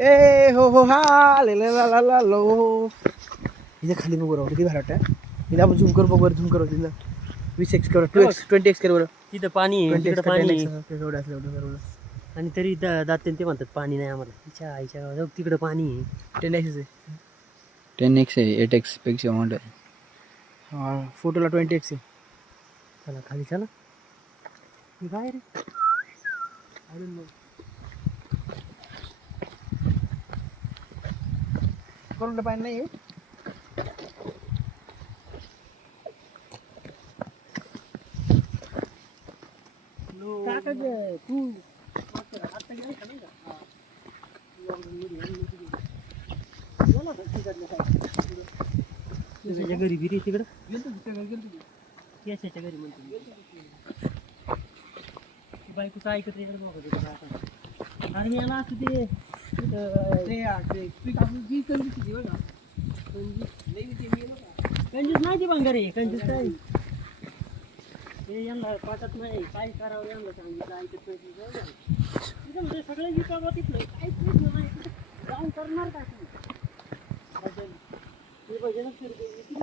ए हो हो हा ले ला ला ला लो. इथे खाली बघ बरोबर किती भारी वाटतं. इथे आपण झूम करू बघ वर झूम करू तिथं 20x कर 2x 20x कर बरं. तिथं पाणी आहे, 20x तिकडं का पाणी 10x आहे. एवढं असलं एवढं. आणि तरी दाते ते म्हणतात पाणी नाही आम्हाला. तिच्या आईच्या गावात तिकडं पाणी आहे. 10x आहे. 10x आहे 8x पेक्षा मोठं आहे. हा फोटोला 20x आहे. चला खाली चला. हे काय रे? करून पाणी नाही तू घरी बिरी तिकडं केसाच्या घरी म्हणतो बायकोचं ऐकत इकडे बघा. आणि याला असं ते कंजूस नाही ती बंगारे कंजूस काय हे यांना पाठत नाही काय करावं यांना सांगितलं ऐकत नाही. म्हणजे सगळे विकावं तिथलं काहीच प्रश्न नाही जाऊन करणार का ते भजनच करते.